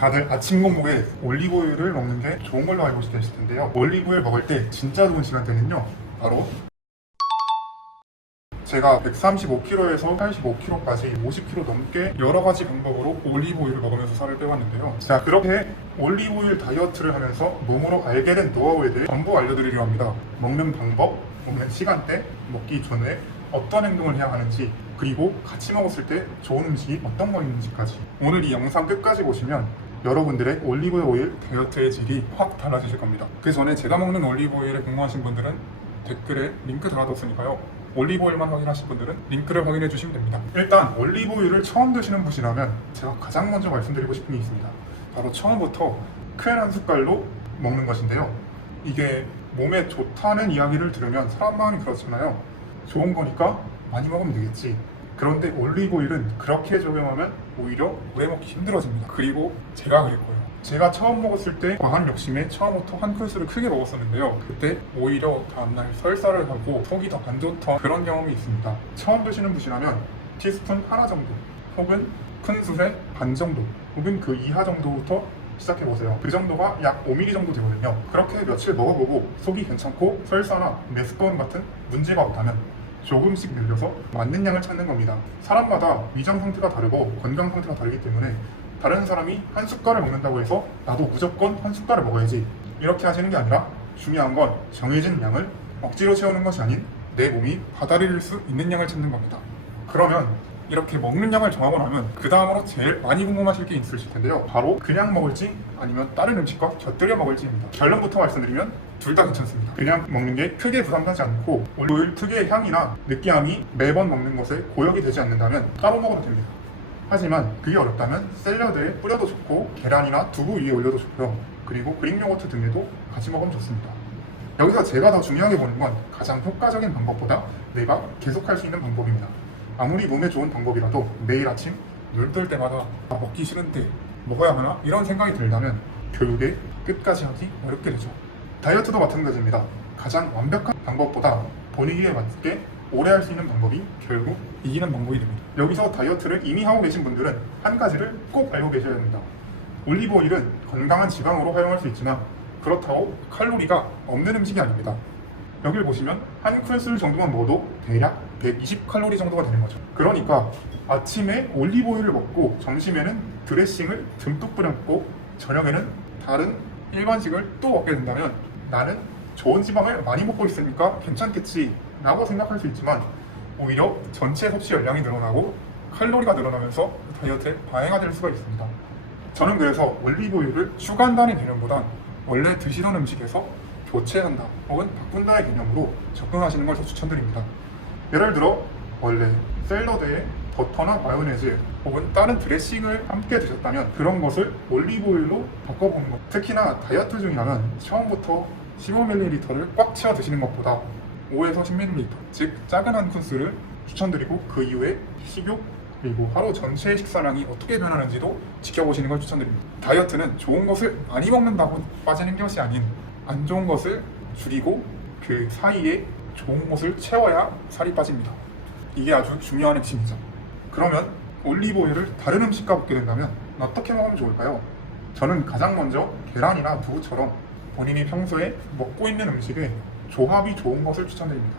다들 아침 공복에 올리브오일을 먹는 게 좋은 걸로 알고 계실 텐데요. 올리브오일 먹을 때 진짜 좋은 시간대는요, 바로 제가 135kg에서 85kg까지 50kg 넘게 여러 가지 방법으로 올리브오일을 먹으면서 살을 빼왔는데요. 자, 그렇게 올리브오일 다이어트를 하면서 몸으로 알게 된 노하우에 대해 전부 알려드리려 합니다. 먹는 방법, 먹는 시간대, 먹기 전에 어떤 행동을 해야 하는지, 그리고 같이 먹었을 때 좋은 음식이 어떤 거 있는지까지. 오늘 이 영상 끝까지 보시면 여러분들의 올리브오일 다이어트의 질이 확 달라지실 겁니다. 그 전에 제가 먹는 올리브오일에 궁금하신 분들은 댓글에 링크 달아뒀으니까요. 올리브오일만 확인하실 분들은 링크를 확인해 주시면 됩니다. 일단 올리브오일을 처음 드시는 분이라면 제가 가장 먼저 말씀드리고 싶은 게 있습니다. 바로 처음부터 큰 한 숟갈로 먹는 것인데요. 이게 몸에 좋다는 이야기를 들으면 사람 마음이 그렇잖아요. 좋은 거니까 많이 먹으면 되겠지. 그런데 올리브오일은 그렇게 적용하면 오히려 오래 먹기 힘들어집니다. 그리고 제가 그랬고요. 제가 처음 먹었을 때 과한 욕심에 처음부터 한 큰술을 크게 먹었었는데요. 그때 오히려 다음날 설사를 하고 속이 더 안 좋던 그런 경험이 있습니다. 처음 드시는 분이라면 티스푼 하나 정도, 혹은 큰 술의 반 정도, 혹은 그 이하 정도부터 시작해보세요. 그 정도가 약 5ml 정도 되거든요. 그렇게 며칠 먹어보고 속이 괜찮고 설사나 메스꺼움 같은 문제가 없다면 조금씩 늘려서 맞는 양을 찾는 겁니다. 사람마다 위장 상태가 다르고 건강 상태가 다르기 때문에 다른 사람이 한 숟갈을 먹는다고 해서 나도 무조건 한 숟갈을 먹어야지 이렇게 하시는 게 아니라, 중요한 건 정해진 양을 억지로 채우는 것이 아닌 내 몸이 받아들일 수 있는 양을 찾는 겁니다. 그러면 이렇게 먹는 양을 정하고 나면 그 다음으로 제일 많이 궁금하실 게 있으실 텐데요. 바로 그냥 먹을지 아니면 다른 음식과 곁들여 먹을지입니다. 결론부터 말씀드리면 둘 다 괜찮습니다. 그냥 먹는 게 크게 부담되지 않고 올리브오일 특유의 향이나 느끼함이 매번 먹는 것에 고역이 되지 않는다면 따로 먹어도 됩니다. 하지만 그게 어렵다면 샐러드에 뿌려도 좋고 계란이나 두부 위에 올려도 좋고요. 그리고 그릭 요거트 등에도 같이 먹으면 좋습니다. 여기서 제가 더 중요하게 보는 건 가장 효과적인 방법보다 내가 계속할 수 있는 방법입니다. 아무리 몸에 좋은 방법이라도 매일 아침 눈 뜰 때마다 먹기 싫은데 먹어야 하나? 이런 생각이 들다면 결국에 끝까지 하기 어렵게 되죠. 다이어트도 마찬가지입니다. 가장 완벽한 방법보다 본인에게 맞게 오래 할 수 있는 방법이 결국 이기는 방법이 됩니다. 여기서 다이어트를 이미 하고 계신 분들은 한 가지를 꼭 알고 계셔야 합니다. 올리브오일은 건강한 지방으로 활용할 수 있지만 그렇다고 칼로리가 없는 음식이 아닙니다. 여기를 보시면 한 큰술 정도만 먹어도 대략 120칼로리 정도가 되는 거죠. 그러니까 아침에 올리브오일을 먹고 점심에는 드레싱을 듬뿍 뿌려 먹고 저녁에는 다른 일반식을 또 먹게 된다면 나는 좋은 지방을 많이 먹고 있으니까 괜찮겠지 라고 생각할 수 있지만 오히려 전체 섭취 열량이 늘어나고 칼로리가 늘어나면서 다이어트에 방해가 될 수가 있습니다. 저는 그래서 올리브오일을 추가한다는 개념보단 원래 드시던 음식에서 교체한다 혹은 바꾼다의 개념으로 접근하시는 걸 더 추천드립니다. 예를 들어 원래 샐러드에 버터나 마요네즈 혹은 다른 드레싱을 함께 드셨다면 그런 것을 올리브오일로 바꿔보는 것. 특히나 다이어트 중이라면 처음부터 15ml를 꽉 채워 드시는 것보다 5에서 10ml, 즉 작은 한 큰술을 추천드리고 그 이후에 식욕 그리고 하루 전체의 식사량이 어떻게 변하는지도 지켜보시는 걸 추천드립니다. 다이어트는 좋은 것을 많이 먹는다고 빠지는 것이 아닌 안 좋은 것을 줄이고 그 사이에 좋은 것을 채워야 살이 빠집니다. 이게 아주 중요한 핵심이죠. 그러면 올리브오일을 다른 음식과 먹게 된다면 어떻게 먹으면 좋을까요? 저는 가장 먼저 계란이나 두부처럼 본인이 평소에 먹고 있는 음식에 조합이 좋은 것을 추천드립니다.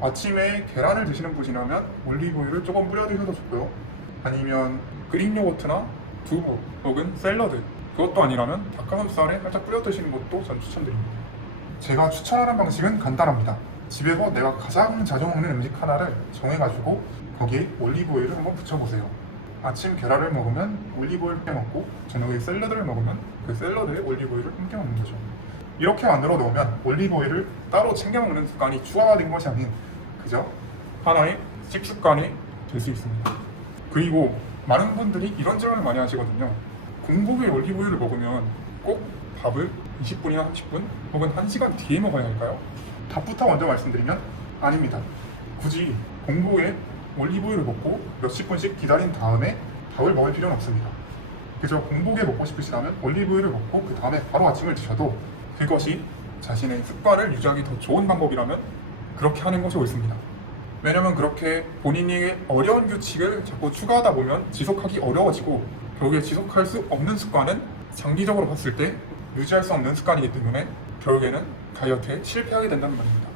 아침에 계란을 드시는 분이라면 올리브오일을 조금 뿌려 드셔도 좋고요. 아니면 그릭 요거트나 두부 혹은 샐러드, 그것도 아니라면 닭가슴살에 살짝 뿌려 드시는 것도 전 추천드립니다. 제가 추천하는 방식은 간단합니다. 집에서 내가 가장 자주 먹는 음식 하나를 정해가지고 거기에 올리브오일을 한번 붙여보세요. 아침 계란을 먹으면 올리브오일 함께 먹고 저녁에 샐러드를 먹으면 그 샐러드에 올리브오일을 함께 먹는 거죠. 이렇게 만들어 놓으면 올리브오일을 따로 챙겨 먹는 습관이 추가가 된 것이 아닌 그저 하나의 식습관이 될 수 있습니다. 그리고 많은 분들이 이런 질문을 많이 하시거든요. 공복에 올리브오일을 먹으면 꼭 밥을 20분이나 30분 혹은 1시간 뒤에 먹어야 할까요? 답부터 먼저 말씀드리면 아닙니다. 굳이 공복에 올리브오일을 먹고 몇십 분씩 기다린 다음에 밥을 먹을 필요는 없습니다. 그저 공복에 먹고 싶으시다면 올리브오일을 먹고 그 다음에 바로 아침을 드셔도 그것이 자신의 습관을 유지하기 더 좋은 방법이라면 그렇게 하는 것이 옳습니다. 왜냐면 그렇게 본인이 어려운 규칙을 자꾸 추가하다 보면 지속하기 어려워지고 결국에 지속할 수 없는 습관은 장기적으로 봤을 때 유지할 수 없는 습관이기 때문에 결국에는 다이어트에 실패하게 된다는 말입니다.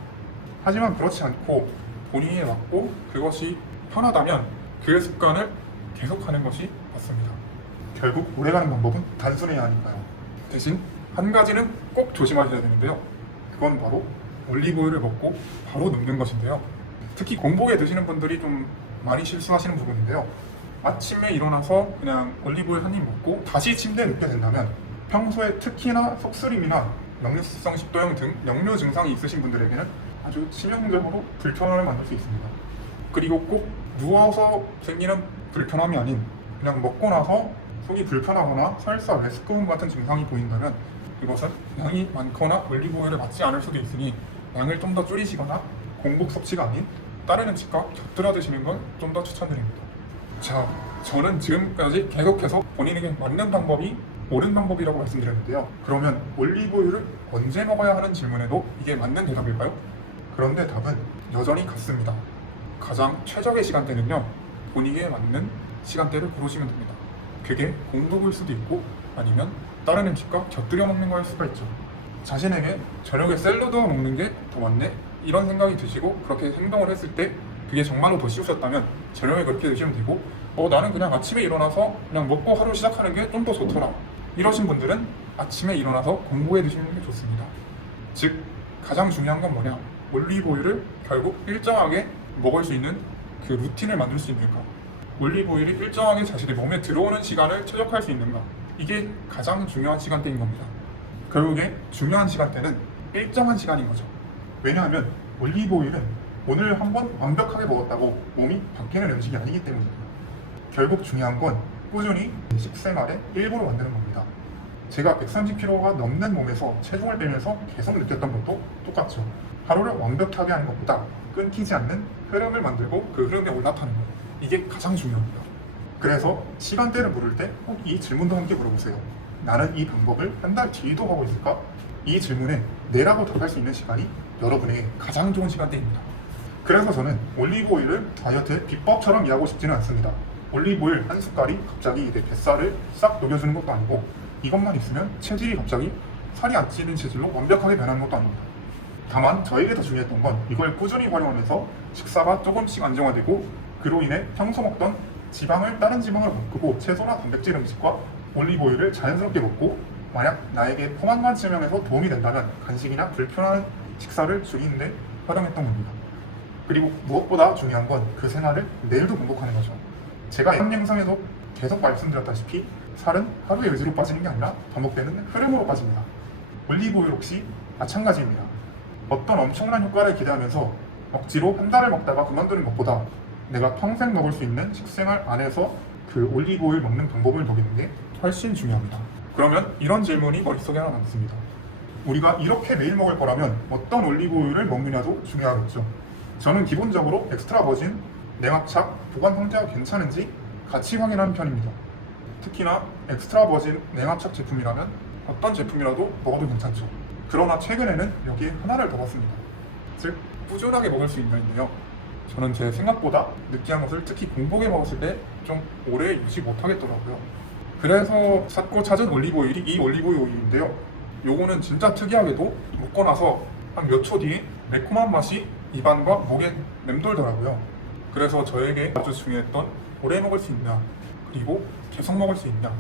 하지만 그렇지 않고 본인이 맞고 그것이 편하다면 그 습관을 계속하는 것이 맞습니다. 결국 오래가는 방법은 단순해야 하니까요. 대신 한 가지는 꼭 조심하셔야 되는데요. 그건 바로 올리브오일을 먹고 바로 눕는 것인데요. 특히 공복에 드시는 분들이 좀 많이 실수하시는 부분인데요. 아침에 일어나서 그냥 올리브오일 한 입 먹고 다시 침대에 눕게 된다면 평소에 특히나 속쓰림이나 역류성 식도염 등 역류 증상이 있으신 분들에게는 아주 치명적으로 불편함을 만들 수 있습니다. 그리고 꼭 누워서 생기는 불편함이 아닌 그냥 먹고 나서 속이 불편하거나 설사, 메스꺼움 같은 증상이 보인다면 이것은 양이 많거나 올리브오일을 맞지 않을 수도 있으니 양을 좀 더 줄이시거나 공복 섭취가 아닌 다른 음식과 곁들여 드시는 걸 좀 더 추천드립니다. 자, 저는 지금까지 계속해서 본인에게 맞는 방법이 옳은 방법이라고 말씀드렸는데요. 그러면 올리브오일을 언제 먹어야 하는 질문에도 이게 맞는 대답일까요? 그런데 답은 여전히 같습니다. 가장 최적의 시간대는요, 본인에게 맞는 시간대를 고르시면 됩니다. 그게 공복일 수도 있고 아니면 다른 음식과 곁들여 먹는 거일 수가 있죠. 자신에게 저녁에 샐러드 먹는 게 더 맞네? 이런 생각이 드시고 그렇게 행동을 했을 때 그게 정말로 더 쉬우셨다면 저녁에 그렇게 드시면 되고 나는 그냥 아침에 일어나서 그냥 먹고 하루 시작하는 게 좀 더 좋더라. 이러신 분들은 아침에 일어나서 공복에 드시는 게 좋습니다. 즉 가장 중요한 건 뭐냐? 올리브오일을 결국 일정하게 먹을 수 있는 그 루틴을 만들 수 있는가? 올리브오일이 일정하게 자신의 몸에 들어오는 시간을 최적화할 수 있는가? 이게 가장 중요한 시간대인 겁니다. 결국에 중요한 시간대는 일정한 시간인 거죠. 왜냐하면 올리브오일은 오늘 한번 완벽하게 먹었다고 몸이 바뀌는 음식이 아니기 때문입니다. 결국 중요한 건 꾸준히 식생활의 일부로 만드는 겁니다. 제가 130kg가 넘는 몸에서 체중을 빼면서 계속 느꼈던 것도 똑같죠. 하루를 완벽하게 하는 것보다 끊기지 않는 흐름을 만들고 그 흐름에 올라타는 것, 이게 가장 중요합니다. 그래서 시간대를 물을 때 꼭 이 질문도 함께 물어보세요. 나는 이 방법을 한 달 뒤에도 하고 있을까? 이 질문에 네라고 답할 수 있는 시간이 여러분의 가장 좋은 시간대입니다. 그래서 저는 올리브오일을 다이어트의 비법처럼 이해하고 싶지는 않습니다. 올리브오일 한 숟갈이 갑자기 내 뱃살을 싹 녹여주는 것도 아니고 이것만 있으면 체질이 갑자기 살이 안 찌는 체질로 완벽하게 변하는 것도 아닙니다. 다만 저에게 더 중요했던 건 이걸 꾸준히 활용하면서 식사가 조금씩 안정화되고 그로 인해 평소 먹던 지방을 다른 지방으로 바꾸고 채소나 단백질 음식과 올리브오일을 자연스럽게 먹고 만약 나에게 포만감 증명에서 도움이 된다면 간식이나 불편한 식사를 줄이는데 활용했던 겁니다. 그리고 무엇보다 중요한 건 그 생활을 내일도 반복하는 거죠. 제가 이번 영상에도 계속 말씀드렸다시피 살은 하루의 의지로 빠지는 게 아니라 반복되는 흐름으로 빠집니다. 올리브오일 역시 마찬가지입니다. 어떤 엄청난 효과를 기대하면서 억지로 한 달을 먹다가 그만두는 것보다 내가 평생 먹을 수 있는 식생활 안에서 그 올리브오일 먹는 방법을 먹이는 게 훨씬 중요합니다. 그러면 이런 질문이 머릿속에 하나 남습니다. 우리가 이렇게 매일 먹을 거라면 어떤 올리브오일을 먹느냐도 중요하겠죠. 저는 기본적으로 엑스트라 버진, 냉압착, 보관 상태가 괜찮은지 같이 확인하는 편입니다. 특히나 엑스트라 버진 냉압착 제품이라면 어떤 제품이라도 먹어도 괜찮죠. 그러나 최근에는 여기에 하나를 더 봤습니다. 즉, 꾸준하게 먹을 수 있는데요. 저는 제 생각보다 느끼한 것을 특히 공복에 먹었을 때 좀 오래 유지 못하겠더라고요. 그래서 찾은 올리브오일이 이 올리브오일 오일인데요. 요거는 진짜 특이하게도 먹고 나서 한 몇 초 뒤에 매콤한 맛이 입안과 목에 맴돌더라고요. 그래서 저에게 아주 중요했던 오래 먹을 수 있냐 그리고 계속 먹을 수 있냐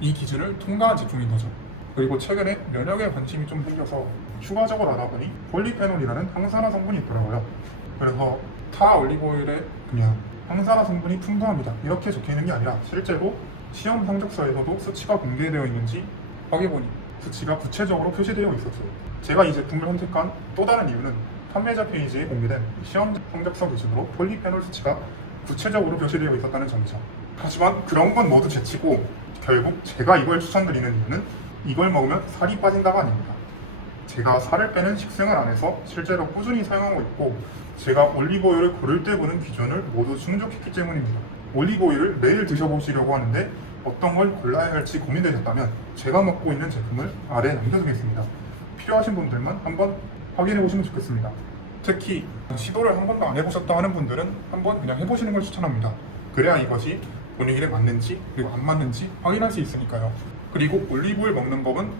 이 기준을 통과한 제품인 거죠. 그리고 최근에 면역에 관심이 좀 생겨서 추가적으로 알아보니 폴리페놀이라는 항산화 성분이 있더라고요. 그래서 타 올리브오일에 그냥 항산화 성분이 풍부합니다 이렇게 적혀있는 게 아니라 실제로 시험 성적서에서도 수치가 공개되어 있는지 확인해보니 수치가 구체적으로 표시되어 있었어요. 제가 이 제품을 선택한 또 다른 이유는 판매자 페이지에 공개된 시험 성적서 기준으로 폴리페놀 수치가 구체적으로 표시되어 있었다는 점이죠. 하지만 그런 건 모두 제치고 결국 제가 이걸 추천드리는 이유는 이걸 먹으면 살이 빠진다가 아닙니다. 제가 살을 빼는 식생활 안에서 실제로 꾸준히 사용하고 있고 제가 올리브오일을 고를 때 보는 기준을 모두 충족했기 때문입니다. 올리브오일을 매일 드셔보시려고 하는데 어떤 걸 골라야 할지 고민되셨다면 제가 먹고 있는 제품을 아래에 남겨두겠습니다. 필요하신 분들만 한번 확인해 보시면 좋겠습니다. 특히 시도를 한 번도 안 해보셨다 하는 분들은 한번 그냥 해보시는 걸 추천합니다. 그래야 이것이 본인에게 맞는지 그리고 안 맞는지 확인할 수 있으니까요. 그리고 올리브오일 먹는 법은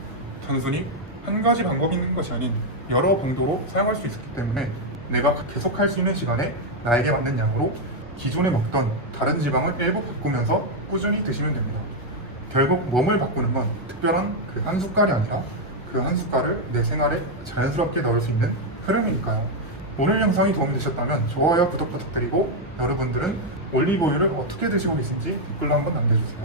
단순히 한 가지 방법이 있는 것이 아닌 여러 방도로 사용할 수 있기 때문에 내가 계속 할 수 있는 시간에 나에게 맞는 양으로 기존에 먹던 다른 지방을 일부 바꾸면서 꾸준히 드시면 됩니다. 결국 몸을 바꾸는 건 특별한 그 한 숟갈이 아니라 그 한 숟갈을 내 생활에 자연스럽게 넣을 수 있는 흐름이니까요. 오늘 영상이 도움이 되셨다면 좋아요, 구독 부탁드리고 여러분들은 올리브 오일을 어떻게 드시고 계신지 댓글로 한번 남겨주세요.